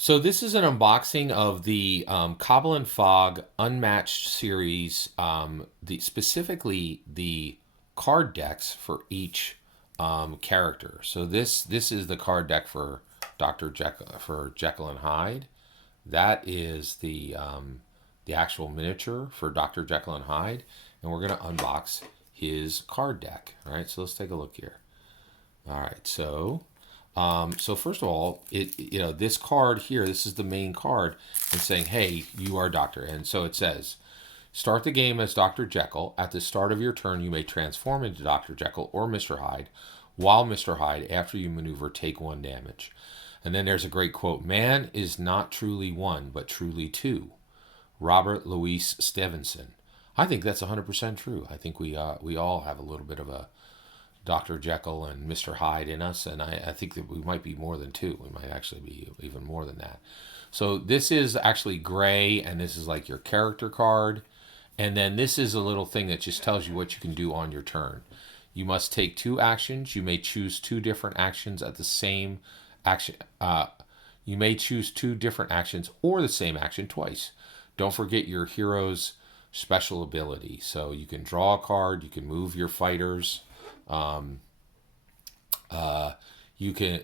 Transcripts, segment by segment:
So this is an unboxing of the Cobble and Fog Unmatched series, specifically the card decks for each character. So this is the card deck for Dr. Jekyll, for Jekyll and Hyde. That is the actual miniature for Dr. Jekyll and Hyde, and we're gonna unbox his card deck. All right, so let's take a look here. All right, so first of all, this card here, this is the main card, and saying, "Hey, you are Doctor." And so it says, "Start the game as Dr. Jekyll. At the start of your turn, you may transform into Dr. Jekyll or Mr. Hyde. While Mr. Hyde, after you maneuver, take 1 damage." And then there's a great quote: "Man is not truly one, but truly two." Robert Louis Stevenson. I think that's 100% true. I think we all have a little bit of a Dr. Jekyll and Mr. Hyde in us, and I think that we might be more than two. We might actually be even more than that. So this is actually gray, and this is like your character card. And then this is a little thing that just tells you what you can do on your turn. You must take 2 actions. You may choose 2 different actions at the same action. You may choose 2 different actions or the same action twice. Don't forget your hero's special ability. So you can draw a card, you can move your fighters. You can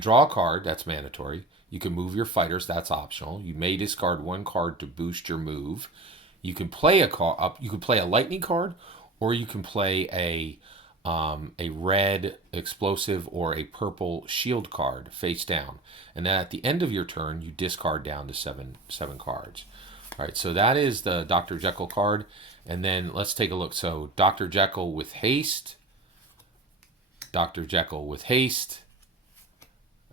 draw a card, that's mandatory. You can move your fighters, that's optional. You may discard 1 card to boost your move. You can play you can play a lightning card, or you can play a red explosive or a purple shield card face down. And then at the end of your turn, you discard down to seven cards. All right, so that is the Dr. Jekyll card. And then let's take a look. So Dr. Jekyll with haste, Dr. Jekyll with haste,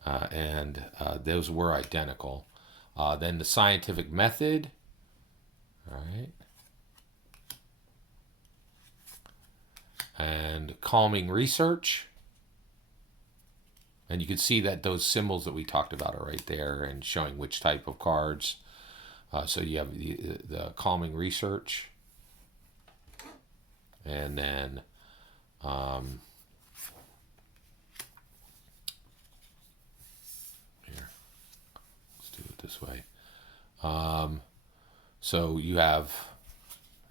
and those were identical. Then the scientific method, all right, and calming research. And you can see that those symbols that we talked about are right there and showing which type of cards. So you have the calming research, and then here, let's do it this way. So you have,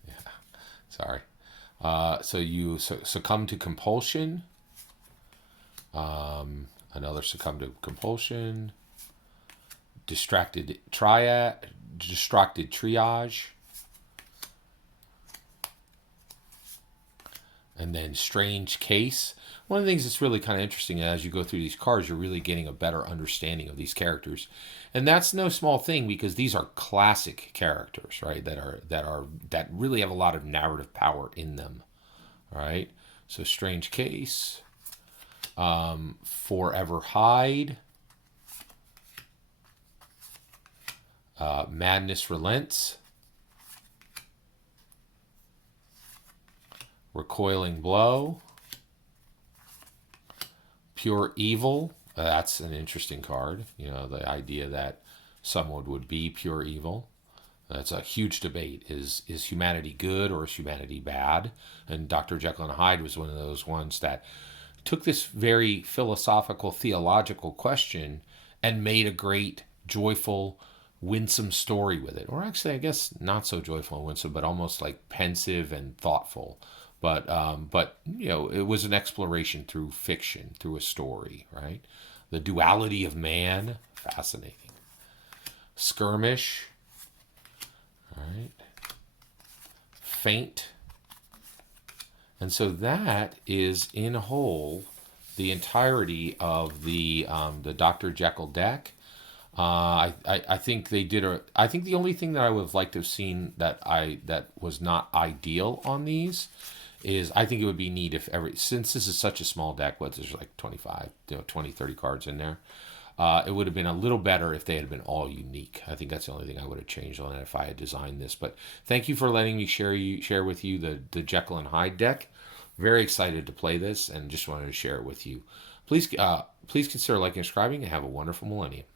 yeah, sorry. So you succumb to compulsion. Another succumb to compulsion. Distracted triage. And then strange case. One of the things that's really kind of interesting as you go through these cards, you're really getting a better understanding of these characters. And that's no small thing, because these are classic characters, right? That really have a lot of narrative power in them. All right. So strange case. Forever Hyde. Madness Relents. Recoiling Blow. Pure Evil. That's an interesting card. You know, the idea that someone would be pure evil. That's a huge debate. Is humanity good or is humanity bad? And Dr. Jekyll and Hyde was one of those ones that took this very philosophical, theological question and made a great, joyful, winsome story with it. Or actually, I guess not so joyful and winsome, but almost like pensive and thoughtful. But you know, it was an exploration through fiction, through a story, right? The duality of man, fascinating. Skirmish, all right. Faint. And so that is in whole the entirety of the Dr. Jekyll deck. I think they did I think the only thing that I would have liked to have seen that was not ideal on these is, I think it would be neat if since this is such a small deck, there's like 25, 20, 30 cards in there. It would have been a little better if they had been all unique. I think that's the only thing I would have changed on it if I had designed this. But thank you for letting me share with you the Jekyll and Hyde deck. Very excited to play this, and just wanted to share it with you. Please consider liking and subscribing, and have a wonderful millennium.